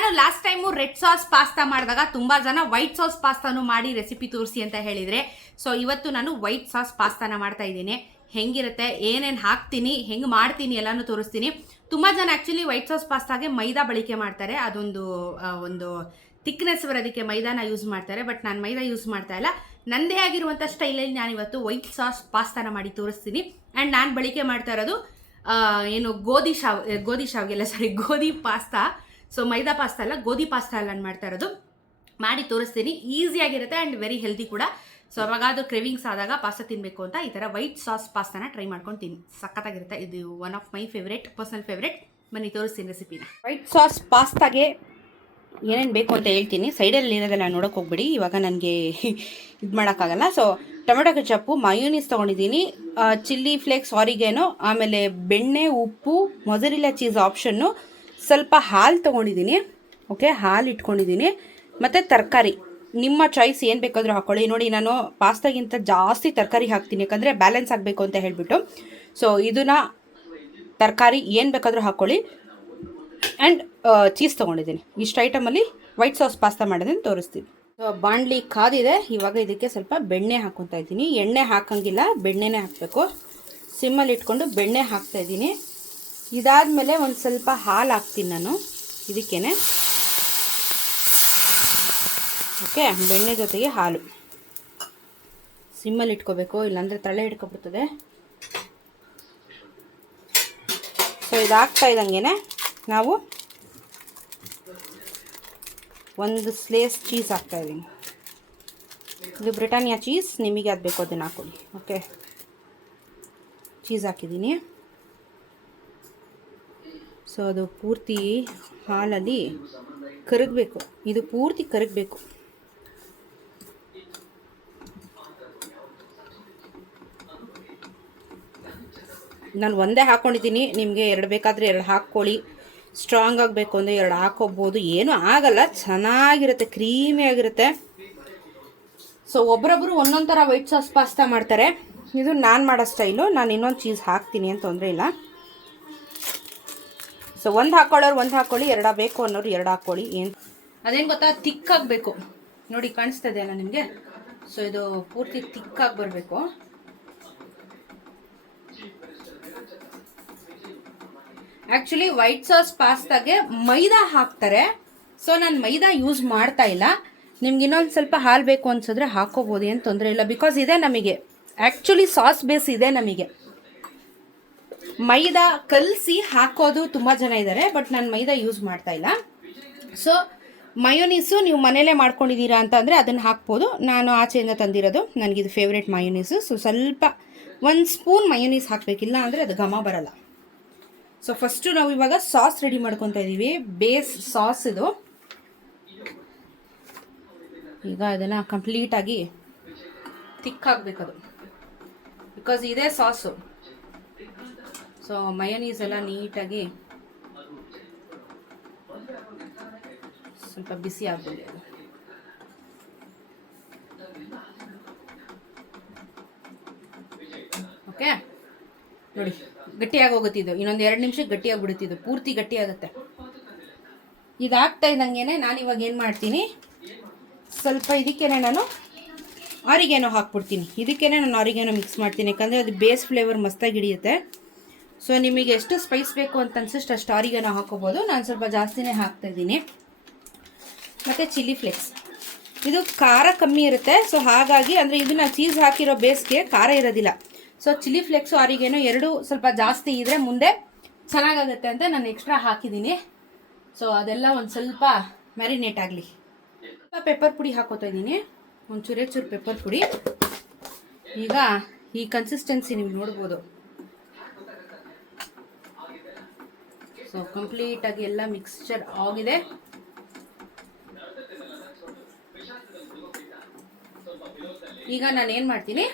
ನಾನು last time red sauce pasta ಮಾಡಿದಾಗ ತುಂಬ ಜನ ವೈಟ್ ಸಾಸ್ ಪಾಸ್ತಾನು ಮಾಡಿ ರೆಸಿಪಿ ತೋರಿಸಿ ಅಂತ ಹೇಳಿದರೆ, ಸೊ ಇವತ್ತು ನಾನು ವೈಟ್ ಸಾಸ್ ಪಾಸ್ತಾನ ಮಾಡ್ತಾ ಇದ್ದೀನಿ. ಹೆಂಗಿರುತ್ತೆ, ಏನೇನು ಹಾಕ್ತೀನಿ, ಹೆಂಗೆ ಮಾಡ್ತೀನಿ ಎಲ್ಲನೂ ತೋರಿಸ್ತೀನಿ. ತುಂಬ ಜನ ಆ್ಯಕ್ಚುಲಿ ವೈಟ್ ಸಾಸ್ ಪಾಸ್ತಾಗೆ ಮೈದಾ ಬಳಕೆ ಮಾಡ್ತಾರೆ, ಅದೊಂದು ಒಂದು ಥಿಕ್ನೆಸ್ ಬರೋದಕ್ಕೆ ಮೈದಾನ ಯೂಸ್ ಮಾಡ್ತಾರೆ. ಬಟ್ ನಾನು ಮೈದಾ ಯೂಸ್ ಮಾಡ್ತಾ ಇಲ್ಲ. ನನ್ನದೇ ಆಗಿರುವಂಥ ಸ್ಟೈಲಲ್ಲಿ ನಾನಿವತ್ತು ವೈಟ್ ಸಾಸ್ ಪಾಸ್ತಾನ ಮಾಡಿ ತೋರಿಸ್ತೀನಿ. ಆ್ಯಂಡ್ ನಾನು ಬಳಕೆ ಮಾಡ್ತಾ ಇರೋದು ಏನು ಗೋಧಿ ಪಾಸ್ತಾ. ಸೊ ಮೈದಾ ಪಾಸ್ತಾ ಅಲ್ಲ, ಗೋಧಿ ಪಾಸ್ತಾ ಅಲ್ಲ ನಾನು ಮಾಡ್ತಾ ಇರೋದು. ಮಾಡಿ ತೋರಿಸ್ತೀನಿ. ಈಸಿಯಾಗಿರುತ್ತೆ ಆ್ಯಂಡ್ ವೆರಿ ಹೆಲ್ದಿ ಕೂಡ. ಸೊ ಅವಾಗಾದ್ರೂ ಕ್ರೇವಿಂಗ್ಸ್ ಆದಾಗ ಪಾಸ್ತಾ ತಿನ್ನಬೇಕು ಅಂತ ಈ ಥರ ವೈಟ್ ಸಾಸ್ ಪಾಸ್ತಾನ ಟ್ರೈ ಮಾಡ್ಕೊಂಡು ತಿನ್ನಿ, ಸಖತ್ತಾಗಿರುತ್ತೆ. ಇದು one of my personal favourite. ಬನ್ನಿ ತೋರಿಸ್ತೀನಿ ರೆಸಿಪಿನ. ವೈಟ್ ಸಾಸ್ ಪಾಸ್ತಾಗೆ ಏನೇನು ಬೇಕು ಅಂತ ಹೇಳ್ತೀನಿ. ಸೈಡಲ್ಲಿ ಇರೋದೆಲ್ಲ ನೋಡೋಕೆ ಹೋಗ್ಬಿಡಿ, ಇವಾಗ ನನಗೆ ಇದು ಮಾಡೋಕ್ಕಾಗಲ್ಲ. ಸೊ ಟೊಮೆಟೊ ಕೆಚಪ್ಪು, ಮಯೋನೀಸ್ ತೊಗೊಂಡಿದ್ದೀನಿ, ಚಿಲ್ಲಿ ಫ್ಲೇಕ್ಸ್, ಆರಿಗೇನೋ, ಆಮೇಲೆ ಬೆಣ್ಣೆ, ಉಪ್ಪು, ಮೊಸರಿಲ್ಲ ಚೀಸ್ ಆಪ್ಷನ್ನು, ಸ್ವಲ್ಪ ಹಾಲು ತೊಗೊಂಡಿದ್ದೀನಿ. ಓಕೆ, ಹಾಲು ಇಟ್ಕೊಂಡಿದ್ದೀನಿ. ಮತ್ತು ತರಕಾರಿ ನಿಮ್ಮ ಚಾಯ್ಸ್ ಏನು ಬೇಕಾದರೂ ಹಾಕ್ಕೊಳ್ಳಿ. ನೋಡಿ, ನಾನು ಪಾಸ್ತಾಗಿಂತ ಜಾಸ್ತಿ ತರಕಾರಿ ಹಾಕ್ತೀನಿ, ಯಾಕಂದರೆ ಬ್ಯಾಲೆನ್ಸ್ ಆಗಬೇಕು ಅಂತ ಹೇಳಿಬಿಟ್ಟು. ಸೊ ಇದನ್ನು ತರಕಾರಿ ಏನು ಬೇಕಾದರೂ ಹಾಕ್ಕೊಳ್ಳಿ. ಆ್ಯಂಡ್ ಚೀಸ್ ತೊಗೊಂಡಿದ್ದೀನಿ. ಇಷ್ಟು ಐಟಮಲ್ಲಿ ವೈಟ್ ಸಾಸ್ ಪಾಸ್ತಾ ಮಾಡೋದನ್ನು ತೋರಿಸ್ತೀನಿ. ಬಾಣಲಿ ಕಾದಿದೆ. ಇವಾಗ ಇದಕ್ಕೆ ಸ್ವಲ್ಪ ಬೆಣ್ಣೆ ಹಾಕ್ಕೊತಾ ಇದ್ದೀನಿ. ಎಣ್ಣೆ ಹಾಕೋಂಗಿಲ್ಲ, ಬೆಣ್ಣೆನೇ ಹಾಕಬೇಕು. ಸಿಮ್ಮಲ್ಲಿ ಇಟ್ಕೊಂಡು ಬೆಣ್ಣೆ ಹಾಕ್ತಾಯಿದ್ದೀನಿ. ಇದಾದಮೇಲೆ ಒಂದು ಸ್ವಲ್ಪ ಹಾಲು ಹಾಕ್ತೀನಿ ನಾನು ಇದಕ್ಕೇನೆ. ಓಕೆ, ಬೆಣ್ಣೆ ಜೊತೆಗೆ ಹಾಲು ಸಿಮ್ಮಲ್ಲಿ ಇಟ್ಕೋಬೇಕು, ಇಲ್ಲಾಂದರೆ ತಲೆ ಹಿಡ್ಕೊಬಿಡ್ತದೆ. ಸೊ ಇದಾಗ್ತಾ ಇದ್ದಂಗೆ ನಾವು ಒಂದು ಸ್ಲೇಸ್ ಚೀಸ್ ಹಾಕ್ತಾಯಿದ್ದೀನಿ. ಇದು ಬ್ರಿಟಾನಿಯಾ ಚೀಸ್, ನಿಮಗೆ ಅದು ಬೇಕು ಅದನ್ನು ಹಾಕ್ಕೊಳ್ಳಿ. ಓಕೆ, ಚೀಸ್ ಹಾಕಿದ್ದೀನಿ. ಸೊ ಅದು ಪೂರ್ತಿ ಹಾಲಲ್ಲಿ ಕರಗಬೇಕು, ಇದು ಪೂರ್ತಿ ಕರಗಬೇಕು. ನಾನು ಒಂದೇ ಹಾಕ್ಕೊಂಡಿದ್ದೀನಿ, ನಿಮಗೆ ಎರಡು ಬೇಕಾದರೆ ಎರಡು ಹಾಕ್ಕೊಳ್ಳಿ. ಸ್ಟ್ರಾಂಗ್ ಆಗಬೇಕು ಅಂದರೆ ಎರಡು ಹಾಕೋಬೋದು, ಏನೂ ಆಗಲ್ಲ, ಚೆನ್ನಾಗಿರುತ್ತೆ, ಕ್ರೀಮಿಯಾಗಿರುತ್ತೆ. ಸೊ ಒಬ್ಬರೊಬ್ಬರು ಒಂದೊಂದು ಥರ ವೈಟ್ ಸಾಸ್ ಪಾಸ್ತಾ ಮಾಡ್ತಾರೆ. ಇದು ನಾನು ಮಾಡೋ ಸ್ಟೈಲು. ನಾನು ಇನ್ನೊಂದು ಚೀಸ್ ಹಾಕ್ತೀನಿ ಅಂತ ತೊಂದರೆ ಇಲ್ಲ. ಸೊ ಒಂದು ಹಾಕ್ಕೊಳ್ಳೋರು ಒಂದು ಹಾಕ್ಕೊಳ್ಳಿ, ಎರಡು ಬೇಕು ಅನ್ನೋರು ಎರಡು ಹಾಕ್ಕೊಳ್ಳಿ. ಅದೇನು ಗೊತ್ತಾ, ತಿಕ್ಕಾಗಬೇಕು. ನೋಡಿ, ಕಾಣಿಸ್ತಾ ಇದೆಯಲ್ಲ ನಿಮಗೆ. ಸೊ ಇದು ಪೂರ್ತಿ ತಿಕ್ಕಾಗಿ ಬರಬೇಕು. ಆ್ಯಕ್ಚುಲಿ ವೈಟ್ ಸಾಸ್ ಪಾಸ್ತಾಗೆ ಮೈದಾ ಹಾಕ್ತಾರೆ. ಸೊ ನಾನು ಮೈದಾ ಯೂಸ್ ಮಾಡ್ತಾ ಇಲ್ಲ. ನಿಮ್ಗೆ ಇನ್ನೊಂದು ಸ್ವಲ್ಪ ಹಾಲು ಬೇಕು ಅನ್ಸಿದ್ರೆ ಹಾಕೋಬೋದು, ಏನು ತೊಂದರೆ ಇಲ್ಲ. ಬಿಕಾಸ್ ಇದೆ ನಮಗೆ, ಆ್ಯಕ್ಚುಲಿ ಸಾಸ್ ಬೇಸ್ ಇದೆ ನಮಗೆ. ಮೈದಾ ಕಲಸಿ ಹಾಕೋದು ತುಂಬ ಜನ ಇದ್ದಾರೆ, ಬಟ್ ನಾನು ಮೈದಾ ಯೂಸ್ ಮಾಡ್ತಾ ಇಲ್ಲ. ಸೊ ಮಯೋನೀಸು ನೀವು ಮನೇಲೇ ಮಾಡ್ಕೊಂಡಿದ್ದೀರಾ ಅಂತಂದರೆ ಅದನ್ನು ಹಾಕ್ಬೋದು. ನಾನು ಆಚೆಯಿಂದ ತಂದಿರೋದು, ನನಗಿದು ಫೇವ್ರೇಟ್ ಮಯೋನೀಸು. ಸೊ ಸ್ವಲ್ಪ 1 ಸ್ಪೂನ್ ಮಯೋನೀಸ್ ಹಾಕಬೇಕಿಲ್ಲ ಅಂದರೆ ಅದು ಘಮ ಬರಲ್ಲ. ಸೊ ಫಸ್ಟು ನಾವು ಇವಾಗ ಸಾಸ್ ರೆಡಿ ಮಾಡ್ಕೊತಾ ಇದ್ದೀವಿ. ಬೇಸ್ ಸಾಸ್ ಇದು. ಈಗ ಅದನ್ನು ಕಂಪ್ಲೀಟಾಗಿ ತಿಕ್ಕಾಗಬೇಕದು, ಬಿಕಾಸ್ ಇದೇ ಸಾಸು. ಸೊ ಮಯೋನೀಸ್ ಎಲ್ಲ ನೀಟಾಗಿ ಸ್ವಲ್ಪ ಬಿಸಿ ಆಗಲಿ. ಓಕೆ, ನೋಡಿ ಗಟ್ಟಿಯಾಗಿ ಹೋಗುತ್ತಿದ್ದು. ಇನ್ನೊಂದು 2 ನಿಮಿಷಕ್ಕೆ ಗಟ್ಟಿಯಾಗಿ ಬಿಡುತ್ತಿದ್ದು, ಪೂರ್ತಿ ಗಟ್ಟಿಯಾಗುತ್ತೆ. ಇದಾಗ್ತಾ ಇದ್ದಂಗೆ ನಾನು ಇವಾಗ ಏನು ಮಾಡ್ತೀನಿ, ಸ್ವಲ್ಪ ಇದಕ್ಕೇನೆ ನಾನು ಆರಿಗೇನೋ ಹಾಕ್ಬಿಡ್ತೀನಿ. ಇದಕ್ಕೇನೆ ನಾನು ಆರಿಗೇನೋ ಮಿಕ್ಸ್ ಮಾಡ್ತೀನಿ, ಯಾಕಂದರೆ ಅದು ಬೇಸ್ ಫ್ಲೇವರ್ ಮಸ್ತಾಗಿ ಹಿಡಿಯುತ್ತೆ. ಸೊ ನಿಮಗೆ ಎಷ್ಟು ಸ್ಪೈಸ್ ಬೇಕು ಅಂತ ಅನ್ಸಿಷ್ಟು ಅಷ್ಟು ಆರಿಗೇನೋ ಹಾಕೋಬೋದು. ನಾನು ಸ್ವಲ್ಪ ಜಾಸ್ತಿನೇ ಹಾಕ್ತಾಯಿದ್ದೀನಿ. ಮತ್ತು ಚಿಲ್ಲಿ ಫ್ಲೇಕ್ಸ್, ಇದು ಖಾರ ಕಮ್ಮಿ ಇರುತ್ತೆ. ಸೊ ಹಾಗಾಗಿ ಅಂದರೆ ಇದನ್ನು ಚೀಸ್ ಹಾಕಿರೋ ಬೇಸ್ಗೆ ಖಾರ ಇರೋದಿಲ್ಲ. ಸೊ ಚಿಲ್ಲಿ ಫ್ಲೇಕ್ಸು ಆರಿಗೇನೋ ಎರಡು ಸ್ವಲ್ಪ ಜಾಸ್ತಿ ಇದ್ದರೆ ಮುಂದೆ ಚೆನ್ನಾಗಾಗುತ್ತೆ ಅಂತ ನಾನು ಎಕ್ಸ್ಟ್ರಾ ಹಾಕಿದ್ದೀನಿ. ಸೊ ಅದೆಲ್ಲ ಒಂದು ಸ್ವಲ್ಪ ಮ್ಯಾರಿನೇಟ್ ಆಗಲಿ. ಪೆಪ್ಪರ್ ಪುಡಿ ಹಾಕೋತಾ ಇದ್ದೀನಿ, ಒಂದು ಚೂರು ಪೆಪ್ಪರ್ ಪುಡಿ. ಈಗ ಈ ಕನ್ಸಿಸ್ಟೆನ್ಸಿ ನೀವು ನೋಡ್ಬೋದು. ಸೊ ಕಂಪ್ಲೀಟಾಗಿ ಎಲ್ಲ ಮಿಕ್ಸ್ಚರ್ ಆಗಿದೆ. ಈಗ ನಾನು ಏನು ಮಾಡ್ತೀನಿ,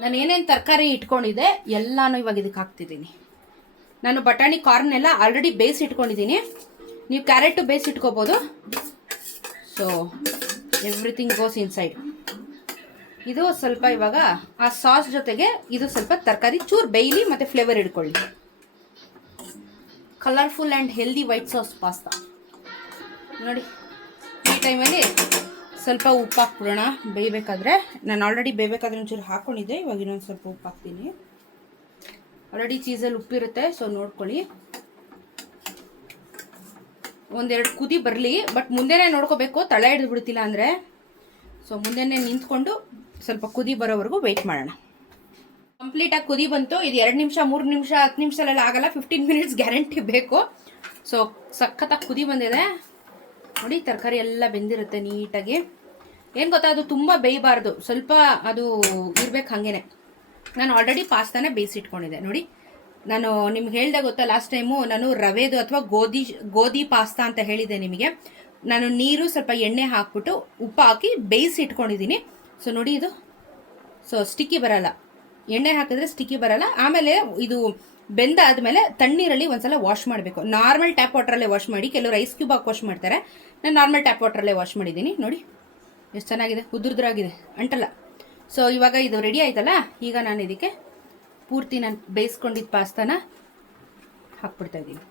ನಾನು ಏನೇನು ತರಕಾರಿ ಇಟ್ಕೊಂಡಿದ್ದೆ ಎಲ್ಲನೂ ಇವಾಗ ಇದಕ್ಕೆ ಹಾಕ್ತಿದ್ದೀನಿ. ನಾನು ಬಟಾಣಿ ಕಾರ್ನ್ ಎಲ್ಲ ಆಲ್ರೆಡಿ ಬೇಯಿಸಿ ಇಟ್ಕೊಂಡಿದ್ದೀನಿ. ನೀವು ಕ್ಯಾರೆಟು ಬೇಯಿಸಿ ಇಟ್ಕೋಬೋದು. So everything goes inside. ಇದು ಸ್ವಲ್ಪ ಇವಾಗ ಆ ಸಾಸ್ ಜೊತೆಗೆ ಇದು ಸ್ವಲ್ಪ ತರಕಾರಿ ಚೂರು ಬೇಯಲಿ ಮತ್ತು ಫ್ಲೇವರ್ ಹಿಡ್ಕೊಳ್ಳಿ. Colourful and healthy white sauce pasta. ನೋಡಿ, ಈ ಟೈಮಲ್ಲಿ ಸ್ವಲ್ಪ ಉಪ್ಪು ಹಾಕ್ಬಿಡೋಣ ಬೇಯಬೇಕಾದ್ರೆ. ನಾನು ಆಲ್ರೆಡಿ ಬೇಯಬೇಕಾದ್ರೆ ಒಂಚೂರು ಹಾಕ್ಕೊಂಡಿದ್ದೆ, ಇವಾಗ ಇನ್ನೊಂದು ಸ್ವಲ್ಪ ಉಪ್ಪು ಹಾಕ್ತೀನಿ. ಆಲ್ರೆಡಿ ಚೀಸಲ್ಲಿ ಉಪ್ಪಿರುತ್ತೆ, ಸೊ ನೋಡ್ಕೊಳ್ಳಿ. ಒಂದೆರಡು ಕುದಿ ಬರಲಿ, ಬಟ್ ಮುಂದೆನೇ ನೋಡ್ಕೋಬೇಕು, ತಳ ಹಿಡಿದು ಬಿಡ್ತಿಲ್ಲ ಅಂದರೆ. ಸೊ ಮುಂದೆನೇ ನಿಂತ್ಕೊಂಡು ಸ್ವಲ್ಪ ಕುದಿ ಬರೋವರೆಗೂ ವೆಯ್ಟ್ ಮಾಡೋಣ. ಕಂಪ್ಲೀಟಾಗಿ ಕುದಿ ಬಂತು. ಇದು 2 ನಿಮಿಷ 3 ನಿಮಿಷ 10 ನಿಮಿಷಲೆಲ್ಲ ಆಗಲ್ಲ, 15 ಮಿನಿಟ್ಸ್ ಗ್ಯಾರಂಟಿ ಬೇಕು. ಸೊ ಸಖತ್ತಾಗಿ ಕುದಿ ಬಂದಿದೆ ನೋಡಿ. ತರಕಾರಿ ಎಲ್ಲ ಬೆಂದಿರುತ್ತೆ ನೀಟಾಗಿ. ಏನು ಗೊತ್ತಾ, ಅದು ತುಂಬ ಬೇಯಬಾರ್ದು, ಸ್ವಲ್ಪ ಅದು ಇರ್ಬೇಕು ಹಾಗೇನೆ. ನಾನು ಆಲ್ರೆಡಿ ಪಾಸ್ತಾನ ಬೇಯಿಸಿಟ್ಕೊಂಡಿದ್ದೆ ನೋಡಿ. ನಾನು ನಿಮ್ಗೆ ಹೇಳ್ದೆ ಗೊತ್ತಾ, ಲಾಸ್ಟ್ ಟೈಮು ನಾನು ರವೆದು ಅಥವಾ ಗೋಧಿ ಪಾಸ್ತಾ ಅಂತ ಹೇಳಿದ್ದೆ ನಿಮಗೆ. ನಾನು ನೀರು ಸ್ವಲ್ಪ ಎಣ್ಣೆ ಹಾಕ್ಬಿಟ್ಟು ಉಪ್ಪು ಹಾಕಿ ಬೇಯಿಸಿ ಇಟ್ಕೊಂಡಿದ್ದೀನಿ. ಸೊ ನೋಡಿ ಇದು, ಸೊ ಸ್ಟಿಕ್ಕಿ ಬರಲ್ಲ, ಎಣ್ಣೆ ಹಾಕಿದ್ರೆ ಸ್ಟಿಕ್ಕಿ ಬರಲ್ಲ. ಆಮೇಲೆ ಇದು ಬೆಂದಾದ್ಮೇಲೆ ತಣ್ಣೀರಲ್ಲಿ ಒಂದ್ಸಲ ವಾಶ್ ಮಾಡಬೇಕು. ನಾರ್ಮಲ್ ಟ್ಯಾಪ್ ವಾಟ್ರಲ್ಲೇ ವಾಶ್ ಮಾಡಿ, ಕೆಲವರು ಐಸ್ ಕ್ಯೂಬ್ ಹಾಕಿ ವಾಶ್ ಮಾಡ್ತಾರೆ. ನಾನು ನಾರ್ಮಲ್ ಟ್ಯಾಪ್ ವಾಟ್ರಲ್ಲೇ ವಾಶ್ ಮಾಡಿದ್ದೀನಿ ನೋಡಿ. ಎಷ್ಟು ಚೆನ್ನಾಗಿದೆ, ಉದುರುದ್ರಾಗಿದೆ, ಅಂಟಲ್ಲ. ಸೊ ಇವಾಗ ಇದು ರೆಡಿ ಆಯ್ತಲ್ಲ, ಈಗ ನಾನು ಇದಕ್ಕೆ ಪೂರ್ತಿ ನಾನು ಬೇಯಿಸ್ಕೊಂಡಿದ್ದ ಪಾಸ್ತಾನ ಹಾಕ್ಬಿಡ್ತಾ ಇದ್ದೀನಿ.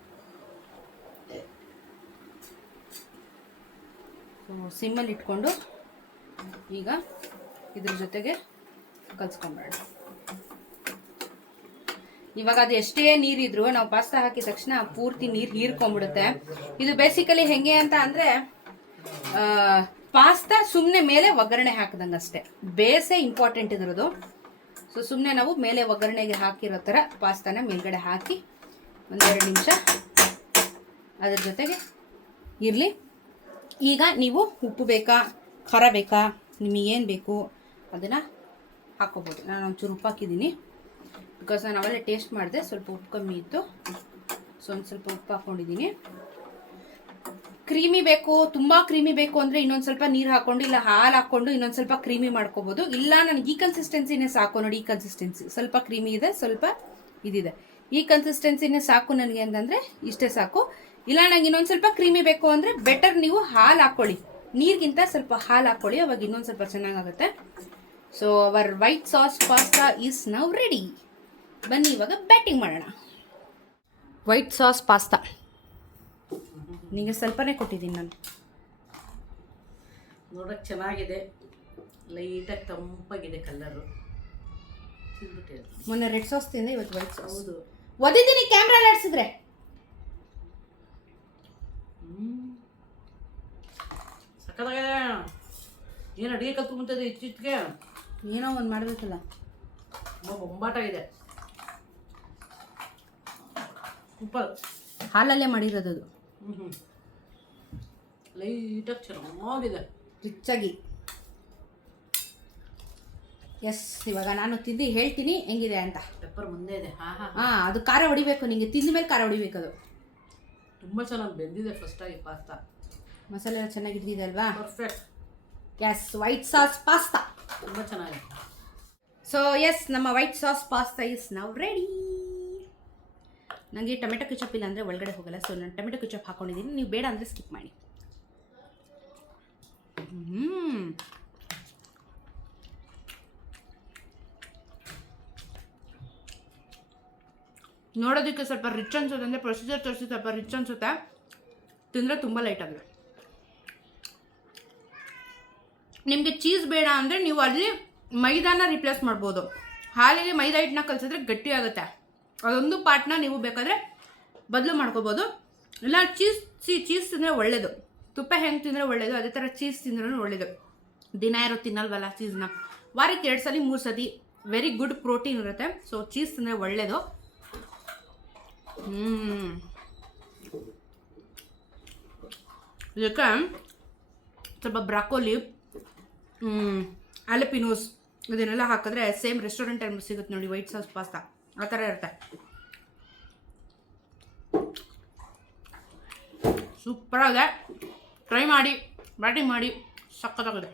ಸೊ ಸಿಮ್ಮಲ್ಲಿ ಇಟ್ಕೊಂಡು ಈಗ ಇದ್ರ ಜೊತೆಗೆ ಕಲ್ಸ್ಕೊಂಬೇಡ. ಇವಾಗ ಅದು ಎಷ್ಟೇ ನೀರಿದ್ರು ನಾವು ಪಾಸ್ತಾ ಹಾಕಿದ ತಕ್ಷಣ ಪೂರ್ತಿ ನೀರು ಹೀರ್ಕೊಂಡ್ಬಿಡುತ್ತೆ. ಇದು ಬೇಸಿಕಲಿ ಹೆಂಗೆ ಅಂತ ಅಂದರೆ, ಪಾಸ್ತಾ ಸುಮ್ಮನೆ ಮೇಲೆ ಒಗ್ಗರಣೆ ಹಾಕಿದಂಗೆ ಅಷ್ಟೇ, ಬೇಸೇ ಇಂಪಾರ್ಟೆಂಟ್ ಇದ್ರದು. ಸೊ ಸುಮ್ಮನೆ ನಾವು ಮೇಲೆ ಒಗ್ಗರಣೆಗೆ ಹಾಕಿರೋ ಥರ ಪಾಸ್ತಾನ ಮೇಲ್ಗಡೆ ಹಾಕಿ 1-2 ನಿಮಿಷ ಅದ್ರ ಜೊತೆಗೆ ಇರಲಿ. ಈಗ ನೀವು ಉಪ್ಪು ಬೇಕಾ, ಖಾರ ಬೇಕಾ, ನಿಮಗೇನು ಬೇಕು ಅದನ್ನು ಹಾಕ್ಕೋಬೋದು. ನಾನು ಒಂಚೂರು ಉಪ್ಪು ಹಾಕಿದ್ದೀನಿ, ಬಿಕಾಸ್ ನಾನು ಅವೆಲ್ಲ ಟೇಸ್ಟ್ ಮಾಡಿದೆ, ಸ್ವಲ್ಪ ಉಪ್ಪು ಕಮ್ಮಿ ಇತ್ತು. ಸೊ ಒಂದು ಸ್ವಲ್ಪ ಉಪ್ಪು ಹಾಕ್ಕೊಂಡಿದ್ದೀನಿ. ಕ್ರೀಮಿ ಬೇಕು, ತುಂಬ ಕ್ರೀಮಿ ಬೇಕು ಅಂದರೆ ಇನ್ನೊಂದು ಸ್ವಲ್ಪ ನೀರು ಹಾಕ್ಕೊಂಡು, ಇಲ್ಲ ಹಾಲು ಹಾಕ್ಕೊಂಡು ಇನ್ನೊಂದು ಸ್ವಲ್ಪ ಕ್ರೀಮಿ ಮಾಡ್ಕೋಬೋದು. ಇಲ್ಲ ನನಗೆ ಈ ಕನ್ಸಿಸ್ಟೆನ್ಸಿನೇ ಸಾಕು ನೋಡಿ. ಈ ಕನ್ಸಿಸ್ಟೆನ್ಸಿ ಸ್ವಲ್ಪ ಕ್ರೀಮಿ ಇದೆ, ಸ್ವಲ್ಪ ಇದಿದೆ. ಈ ಕನ್ಸಿಸ್ಟೆನ್ಸಿನೇ ಸಾಕು ನನಗೆ ಅಂತಂದರೆ ಇಷ್ಟೇ ಸಾಕು. ಇಲ್ಲ ನಂಗೆ ಇನ್ನೊಂದು ಸ್ವಲ್ಪ ಕ್ರೀಮಿ ಬೇಕು ಅಂದರೆ ಬೆಟರ್ ನೀವು ಹಾಲು ಹಾಕ್ಕೊಳ್ಳಿ, ನೀರಿಗಿಂತ ಸ್ವಲ್ಪ ಹಾಲು ಹಾಕ್ಕೊಳ್ಳಿ, ಅವಾಗ ಇನ್ನೊಂದು ಸ್ವಲ್ಪ ಚೆನ್ನಾಗಾಗುತ್ತೆ. So our white sauce pasta is now ready. ಬನ್ನಿ ಇವಾಗ ಬ್ಯಾಟಿಂಗ್ ಮಾಡೋಣ. ವೈಟ್ ಸಾಸ್ ಪಾಸ್ತಾ ನಿಮಗೆ ಸ್ವಲ್ಪನೇ ಕೊಟ್ಟಿದ್ದೀನಿ ನಾನು. ನೋಡೋಕೆ ಚೆನ್ನಾಗಿದೆ, ಲೈಟಾಗಿ ತಂಪಾಗಿದೆ ಕಲರು. ಮೊನ್ನೆ ರೆಡ್ ಸಾಸ್ ತಿಂದೆ, ಇವತ್ತು ವೈಟ್ ಸಾಸ್. ಹೌದು, ಒದಿದ್ದೀನಿ ಕ್ಯಾಮ್ರಾ ಆಡಿಸಿದ್ರೆ. ಸಕ್ಕತ್ತಾಗಿದೆ. ಏನು ಅಡುಗೆ ಕಲ್ತ್ಕೊಂಬಂತದೆ ಇಚ್ಚಿಚ್ಗೆ, ಏನೋ ಒಂದು ಮಾಡಬೇಕಲ್ಲ. ಬೊಂಬಾಟಾಗಿದೆ, ಸೂಪರ್. ಹಾಲಲ್ಲೇ ಮಾಡಿರೋದು ಅದು. ಲೈಟಾಗಿ ಚೆನ್ನಾಗಿದೆ, ರಿಚ್ಚಾಗಿ. ಎಸ್, ಇವಾಗ ನಾನು ತಿಂದು ಹೇಳ್ತೀನಿ ಹೆಂಗಿದೆ ಅಂತ. ಪೆಪ್ಪರ್ ಮುಂದೆ ಇದೆ. ಅದು ಖಾರ ಹೊಡಿಬೇಕು, ನಿಮಗೆ ತಿಂದ ಮೇಲೆ ಖಾರ ಹೊಡಿಬೇಕು. ಅದು ತುಂಬ ಚೆನ್ನಾಗಿ ಬೆಂದಿದೆ ಫಸ್ಟಾಗಿ ಪಾಸ್ತಾ. ಮಸಾಲೆ ಎಲ್ಲ ಚೆನ್ನಾಗಿ ಹಿಡಿದಿದೆ ಅಲ್ವಾ? Perfect. Yes, white sauce pasta ತುಂಬ ಚೆನ್ನಾಗಿದೆ. ಸೊ ಎಸ್, ನಮ್ಮ white sauce pasta is now ready. ನನಗೆ ಟೊಮೆಟೊ ಕೆಚಪ್ ಇಲ್ಲ ಅಂದರೆ ಒಳಗಡೆ ಹೋಗಲ್ಲ, ಸೊ ನಾನು ಟೊಮೆಟೊ ಕೆಚಪ್ ಹಾಕ್ಕೊಂಡಿದ್ದೀನಿ. ನೀವು ಬೇಡ ಅಂದರೆ ಸ್ಕಿಪ್ ಮಾಡಿ. ನೋಡೋದಕ್ಕೆ ಸ್ವಲ್ಪ ರಿಚ್ ಅನ್ಸುತ್ತೆ, ಅಂದರೆ ಪ್ರೊಸೀಜರ್ ತೋರಿಸಿ ಸ್ವಲ್ಪ ರಿಚ್ ಅನ್ಸುತ್ತೆ, ತಿಂದರೆ ತುಂಬ ಲೈಟ್ ಆಗಿದೆ. ನಿಮಗೆ ಚೀಸ್ ಬೇಡ ಅಂದರೆ ನೀವು ಅಲ್ಲಿ ಮೈದಾನ ರಿಪ್ಲೇಸ್ ಮಾಡ್ಬೋದು. ಹಾಲಿಗೆ ಮೈದಾ ಹಿಟ್ಟನ್ನ ಕಲಿಸಿದ್ರೆ ಗಟ್ಟಿ ಆಗುತ್ತೆ. ಅದೊಂದು ಪಾರ್ಟ್ನ ನೀವು ಬೇಕಾದರೆ ಬದಲು ಮಾಡ್ಕೋಬೋದು. ಇಲ್ಲ ಚೀಸ್ ತಿಂದರೆ ಒಳ್ಳೆಯದು. ತುಪ್ಪ ಹೆಂಗೆ ತಿಂದರೆ ಒಳ್ಳೆಯದು, ಅದೇ ಥರ ಚೀಸ್ ತಿಂದ್ರೂ ಒಳ್ಳೆಯದು. ದಿನ ಇರೋ ತಿನ್ನಲ್ವಲ್ಲ ಚೀಸ್ನ, ವಾರಕ್ಕೆ 2 ಸಲ 3 ಸತಿ ವೆರಿ ಗುಡ್ ಪ್ರೋಟೀನ್ ಇರುತ್ತೆ. ಸೊ ಚೀಸ್ ತಿಂದರೆ ಒಳ್ಳೆಯದು. ಇದಕ್ಕೆ ಸ್ವಲ್ಪ ಬ್ರಾಕೋಲಿ, ಆಲಪಿನೋಸ್ ಇದನ್ನೆಲ್ಲ ಹಾಕಿದ್ರೆ ಸೇಮ್ ರೆಸ್ಟೋರೆಂಟಲ್ಲಿ ಸಿಗುತ್ತೆ ನೋಡಿ, ವೈಟ್ ಸಾಸ್ ಪಾಸ್ತಾ ಆ ಥರ ಇರುತ್ತೆ. ಸೂಪರಾಗಿದೆ, ಟ್ರೈ ಮಾಡಿ, ಬ್ಯಾಟಿಂಗ್ ಮಾಡಿ, ಸಕ್ಕತ್ತಾಗಿದೆ.